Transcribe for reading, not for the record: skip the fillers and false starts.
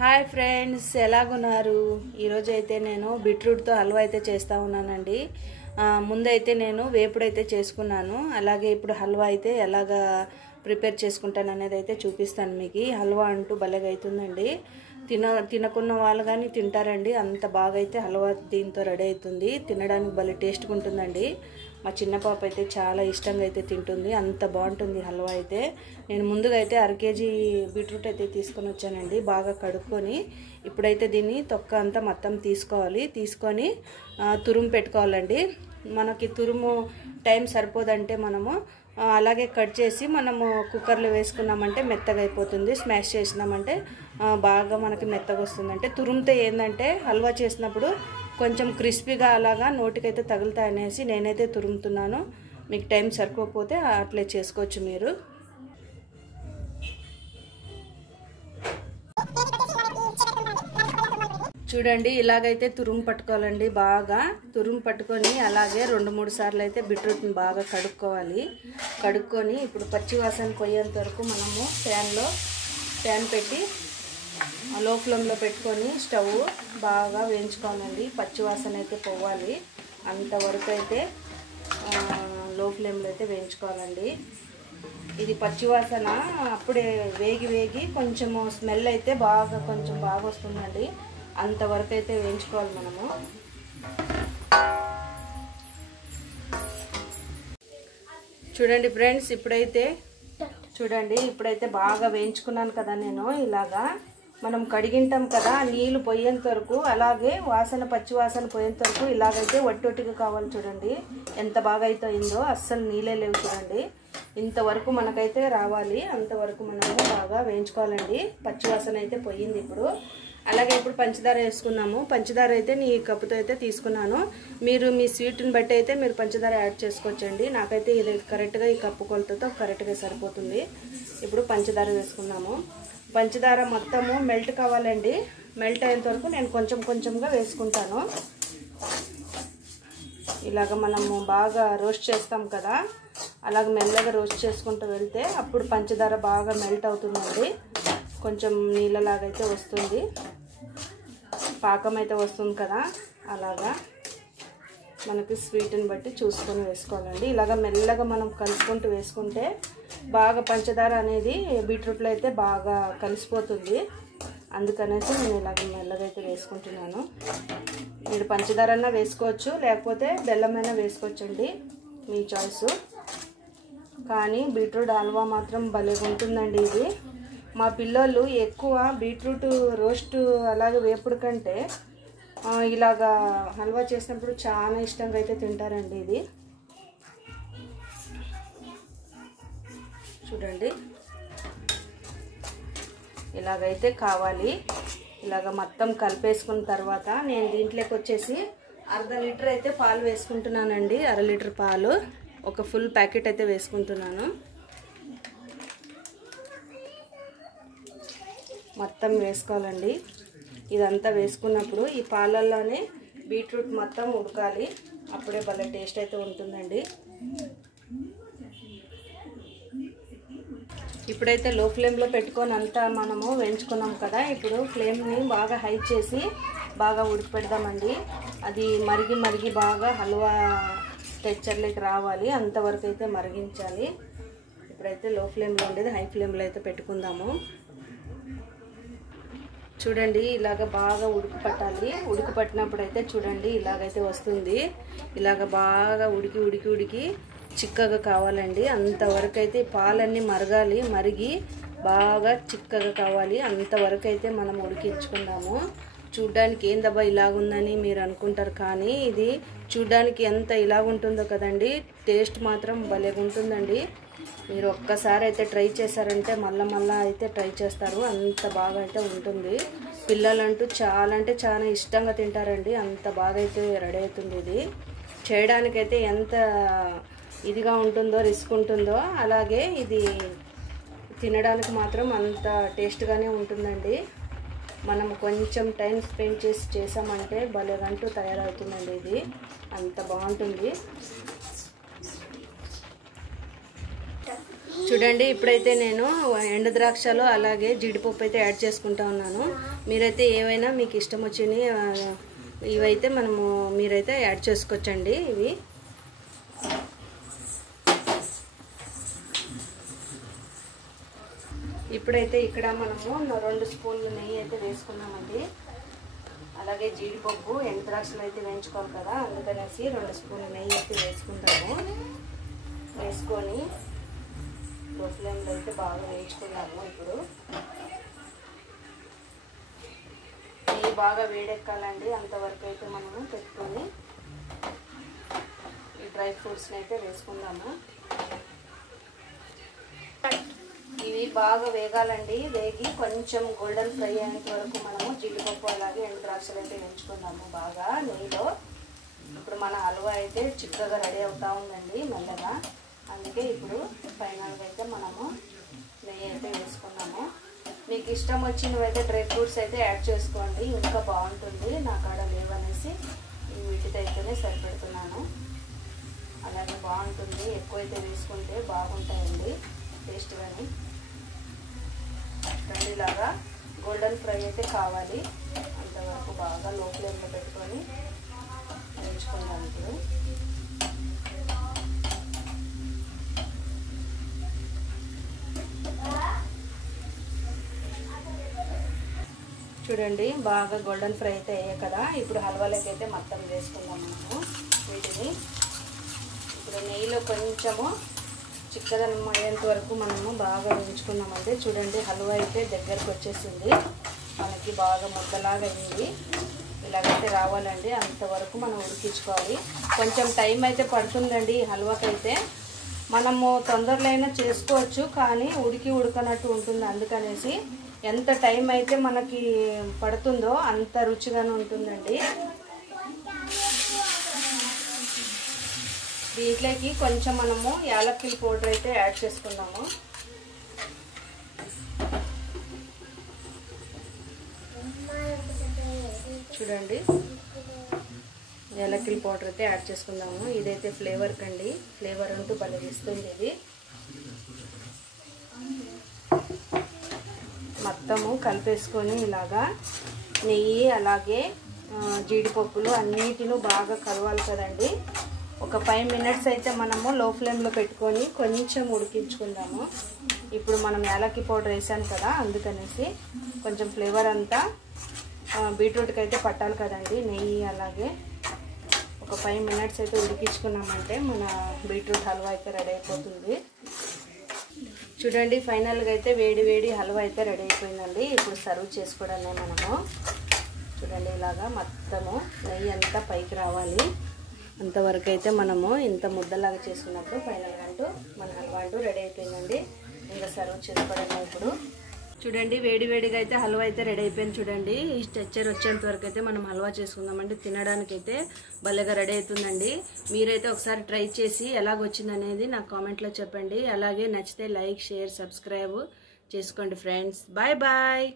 Hi friends, ఎలాగున్నారు? ఈరోజు అయితే నేను బీట్రూట్తో హల్వా అయితే చేస్తూ ఉన్నానండి. ముందైతే నేను వేపుడైతే చేసుకున్నాను. అలాగే ఇప్పుడు హల్వా అయితే ఎలాగా ప్రిపేర్ చేసుకుంటాను అనేది అయితే చూపిస్తాను మీకు. హల్వా అంటూ భలేగా అవుతుందండి. తినకున్న వాళ్ళు కానీ తింటారండి. అంత బాగా అయితే హల్వా దీంతో రెడీ అవుతుంది. తినడానికి భలే టేస్ట్గా ఉంటుందండి. మా చిన్న పాప అయితే చాలా ఇష్టంగా అయితే తింటుంది. అంత బాగుంటుంది హల్వా అయితే. నేను ముందుగా అయితే 1/2 కేజీ బీట్రూట్ అయితే తీసుకొని వచ్చానండి. బాగా కడుక్కొని ఇప్పుడైతే దీన్ని తొక్క అంతా మొత్తం తీసుకొని తురుము పెట్టుకోవాలండి. మనకి తురుము టైం సరిపోదంటే మనము అలాగే కట్ చేసి మనము కుక్కర్లో వేసుకున్నామంటే మెత్తగా అయిపోతుంది. స్మాష్ చేసినామంటే బాగా మనకి మెత్తగా వస్తుంది. అంటే తురుముతో ఏంటంటే హల్వా చేసినప్పుడు కొంచెం క్రిస్పీగా అలాగా నోటికైతే తగులుతాయనేసి నేనైతే తురుముతున్నాను. మీకు టైం సరిపోకపోతే అట్లే చేసుకోవచ్చు మీరు. చూడండి, ఇలాగైతే తురుము పట్టుకోవాలండి. బాగా తురుము పట్టుకొని అలాగే 2-3 సార్లు అయితే బీట్రూట్ని బాగా కడుక్కొని ఇప్పుడు పచ్చివాసన పోయేంత వరకు మనము ప్యాన్ పెట్టి లో ఫ్లేమ్లో పెట్టుకొని స్టవ్ బాగా వేయించుకోవాలండి. పచ్చివాసన అయితే పోవాలి, అంతవరకు అయితే లో ఫ్లేమ్లో అయితే వేయించుకోవాలండి. ఇది పచ్చివాసన అప్పుడే వేగి కొంచెము స్మెల్ అయితే కొంచెం బాగా వస్తుందండి. అంతవరకు అయితే వేయించుకోవాలి మనము. చూడండి ఫ్రెండ్స్, ఇప్పుడైతే బాగా వేయించుకున్నాను కదా నేను. ఇలాగా మనం కడిగింటాం కదా, నీళ్ళు పోయేంత వరకు అలాగే పచ్చివాసన పోయేంత వరకు ఇలాగైతే ఒట్టొట్టిగా కావాలి. చూడండి ఎంత బాగా అయితే అయిందో, అస్సలు నీళ్ళే లేవు. చూడండి ఇంతవరకు మనకైతే రావాలి. అంతవరకు మనము బాగా వేయించుకోవాలండి. పచ్చివాసన అయితే పోయింది ఇప్పుడు. అలాగే ఇప్పుడు పంచదార వేసుకున్నాము. పంచదార అయితే నీ కప్పుతో అయితే తీసుకున్నాను. మీరు మీ స్వీట్ని బట్టి అయితే మీరు పంచదార యాడ్ చేసుకోవచ్చండి. నాకైతే ఇది కరెక్ట్గా ఈ కప్పు కొలతతో కరెక్ట్గా సరిపోతుంది. ఇప్పుడు పంచదార వేసుకున్నాము. పంచదార మొత్తము మెల్ట్ కావాలండి. మెల్ట్ అయ్యేంత వరకు నేను కొంచెంగా వేసుకుంటాను. ఇలాగ మనము బాగా రోస్ట్ చేస్తాం కదా, అలాగ మెల్లగా రోస్ట్ చేసుకుంటూ వెళ్తే అప్పుడు పంచదార బాగా మెల్ట్ అవుతుందండి. కొంచెం నీళ్ళలాగైతే వస్తుంది, పాకం అయితే వస్తుంది కదా. అలాగా మనకి స్వీట్ని బట్టి చూసుకొని వేసుకోవాలండి. ఇలాగ మెల్లగా మనం కలుపుకుంటూ వేసుకుంటే బాగా పంచదార అనేది బీట్రూట్లో అయితే బాగా కలిసిపోతుంది. అందుకనేసి నేను ఇలాగ మెల్లగా అయితే వేసుకుంటున్నాను. మీరు పంచదార అన్నా వేసుకోవచ్చు, లేకపోతే బెల్లమైనా వేసుకోవచ్చండి, మీ చాయిస్. కానీ బీట్రూట్ హల్వా మాత్రం భలేగా ఉంటుందండి ఇది. మా పిల్లలు ఎక్కువ బీట్రూట్ రోస్ట్ అలాగే వేపుడు కంటే ఇలాగా హల్వా చేసినప్పుడు చాలా ఇష్టంగా అయితే తింటారండి. ఇది చూడండి, ఇలాగైతే కావాలి. ఇలాగ మొత్తం కలిపేసుకున్న తర్వాత నేను దీంట్లోకి వచ్చేసి 1/2 లీటర్ అయితే పాలు వేసుకుంటున్నానండి. 1/2 లీటర్ పాలు, ఒక ఫుల్ ప్యాకెట్ అయితే వేసుకుంటున్నాను. మొత్తం వేసుకోవాలండి. ఇదంతా వేసుకున్నప్పుడు ఈ పాలల్లోనే బీట్రూట్ మొత్తం ఉడకాలి. అప్పుడే భలే టేస్ట్ అయితే ఉంటుందండి. ఇప్పుడైతే లో ఫ్లేమ్లో పెట్టుకొని అంతా మనము వేయించుకున్నాం కదా. ఇప్పుడు ఫ్లేమ్ని బాగా హై చేసి బాగా ఉడకపెడదామండి. అది మరిగి బాగా హల్వా టెక్చర్లోకి రావాలి, అంతవరకు అయితే మరిగించాలి. ఇప్పుడైతే లో ఫ్లేమ్లో ఉండేది హై ఫ్లేమ్లో అయితే పెట్టుకుందాము. చూడండి, ఇలాగ బాగా ఉడకపట్టినప్పుడు అయితే చూడండి ఇలాగైతే వస్తుంది. ఇలాగ బాగా ఉడికి చిక్కగా కావాలండి. అంతవరకు అయితే పాలన్నీ మరిగి బాగా చిక్కగా కావాలి. అంతవరకు అయితే మనం ఉడికించుకుందాము. చూడ్డానికి ఏందబ్బా ఇలాగుందని మీరు అనుకుంటారు, కానీ ఇది చూడ్డానికి ఎంత ఇలాగుంటుందో కదండి, టేస్ట్ మాత్రం భలేగా ఉంటుందండి. మీరు ఒక్కసారి అయితే ట్రై చేశారంటే మళ్ళా అయితే ట్రై చేస్తారు. అంత బాగా అయితే ఉంటుంది. పిల్లలంటూ చాలా ఇష్టంగా తింటారండి. అంత బాగా అయితే రెడీ అవుతుంది. ఇది చేయడానికైతే ఎంత ఇదిగా ఉంటుందో, రిస్క్ ఉంటుందో, అలాగే ఇది తినడానికి మాత్రం అంత టేస్ట్గానే ఉంటుందండి. మనం కొంచెం టైం స్పెండ్ చేసామంటే భలేగంటూ తయారవుతుందండి. ఇది అంత బాగుంటుంది. చూడండి ఇప్పుడైతే నేను ఎండు ద్రాక్షలు అలాగే జీడిపప్పు అయితే యాడ్ చేసుకుంటా ఉన్నాను. మీరైతే ఏవైనా మీకు ఇష్టం వచ్చినవి ఇవైతే మీరైతే యాడ్ చేసుకోవచ్చండి. ఇవి ఇప్పుడైతే ఇక్కడ మనము 2 స్పూన్లు నెయ్యి అయితే వేసుకున్నామండి. అలాగే జీడిపప్పు ఎండు ద్రాక్షలు అయితే వేయించుకోవాలి కదా, అందుకనేసి 2 స్పూన్లు నెయ్యి అయితే వేసుకుంటాము. వేసుకొని లో ఫ్లేమ్లో అయితే బాగా వేయించుకున్నాము. ఇప్పుడు నెయ్యి బాగా వేడెక్కాలండి, అంతవరకు అయితే మనము పెట్టుకొని ఈ డ్రై ఫ్రూట్స్ని అయితే వేసుకుందాము. ఇవి బాగా వేగాలండి. వేగి కొంచెం గోల్డెన్ ఫ్రై అయ్యేంత వరకు మనము జీడిపప్పు అలాగే ఎండు ద్రాక్షలు అయితే వేయించుకుందాము బాగా నెయ్యిలో. ఇప్పుడు మన హల్వా అయితే చిక్కగా రెడీ అవుతూ ఉందండి మెల్లగా. అందుకే ఇప్పుడు ఫైనల్గా అయితే మనము నెయ్యి అయితే వేసుకున్నాము. మీకు ఇష్టం వచ్చినవి అయితే డ్రై ఫ్రూట్స్ అయితే యాడ్ చేసుకోండి, ఇంకా బాగుంటుంది. నా కాడ లేవనేసి వీటికైతేనే సరిపెడుతున్నాను. అలాగే బాగుంటుంది, ఎక్కువైతే వేసుకుంటే బాగుంటాయండి టేస్ట్గాని. ఇలాగా గోల్డెన్ ఫ్రై అయితే కావాలి, అంతవరకు బాగా లో ఫ్లేమ్లో పెట్టుకొని వేయించుకుందాం. ఇప్పుడు చూడండి బాగా గోల్డెన్ ఫ్రై అయితే అయ్యాయి కదా. ఇప్పుడు హల్వాలోకి అయితే మొత్తం వేసుకుందాం మనము వీటిని. ఇప్పుడు నెయ్యిలో కొంచెము చిక్కదనం అయ్యేంత వరకు మనము బాగా వేయించుకున్నామంటే చూడండి హల్వా అయితే దగ్గరకు వచ్చేసింది, మనకి బాగా ముద్దలాగా అయింది. ఇలాగైతే రావాలండి, అంతవరకు మనం ఉడికించుకోవాలి. కొంచెం టైం అయితే పడుతుందండి ఈ హల్వాకైతే. మనము తొందరలో అయినా చేసుకోవచ్చు, కానీ ఉడకనట్టు ఉంటుంది. అందుకనేసి ఎంత టైం అయితే మనకి పడుతుందో అంత రుచిగానే ఉంటుందండి. దీంట్లోకి కొంచెం మనము యాలక్కిల పౌడర్ అయితే యాడ్ చేసుకున్నాము. చూడండి యాలక్కిల పౌడర్ అయితే యాడ్ చేసుకుందాము. ఇదైతే ఫ్లేవర్ కండి, ఫ్లేవర్ అంటూ భలే ఇస్తుంది ఇది. మొత్తము కలిపేసుకొని ఇలాగా నెయ్యి అలాగే జీడిపప్పులు అన్నిటిని బాగా కలవాలి కదండి. ఒక 5 మినిట్స్ అయితే మనము లో ఫ్లేమ్లో పెట్టుకొని కొంచెం ఉడికించుకుందాము. ఇప్పుడు మనం యాలక్కి పౌడర్ వేసాం కదా, అందుకనేసి కొంచెం ఫ్లేవర్ అంతా బీట్రూట్కి అయితే పట్టాలి కదండి నెయ్యి. అలాగే ఒక 5 మినిట్స్ అయితే ఉడికించుకున్నామంటే మన బీట్రూట్ హల్వా అయితే రెడీ అయిపోతుంది. చూడండి ఫైనల్గా అయితే వేడి వేడి హల్వా అయితే రెడీ అయిపోయిందండి. ఇప్పుడు సర్వ్ చేసుకోవడమే మనము. చూడండి ఇలాగా మొత్తము నెయ్యి అంతా పైకి రావాలి, అంతవరకు అయితే మనము ఇంత ముద్దలాగా చేసుకున్నప్పుడు ఫైనల్గా అంటూ మన హల్వా అంటూ రెడీ అయిపోయిందండి. ఇంకా సర్వ్ చేసుకోవడమే. ఇప్పుడు చూడండి వేడి వేడిగా అయితే హల్వా అయితే రెడీ అయిపోయింది. చూడండి ఈ స్ట్రక్చర్ వచ్చేంత వరకు అయితే మనం హల్వా చేసుకుందామండి. తినడానికి అయితే భలేగా రెడీ అవుతుందండి. మీరైతే ఒకసారి ట్రై చేసి ఎలాగొచ్చింది అనేది నాకు కామెంట్లో చెప్పండి. అలాగే నచ్చితే లైక్, షేర్, సబ్స్క్రైబ్ చేసుకోండి ఫ్రెండ్స్. Bye bye.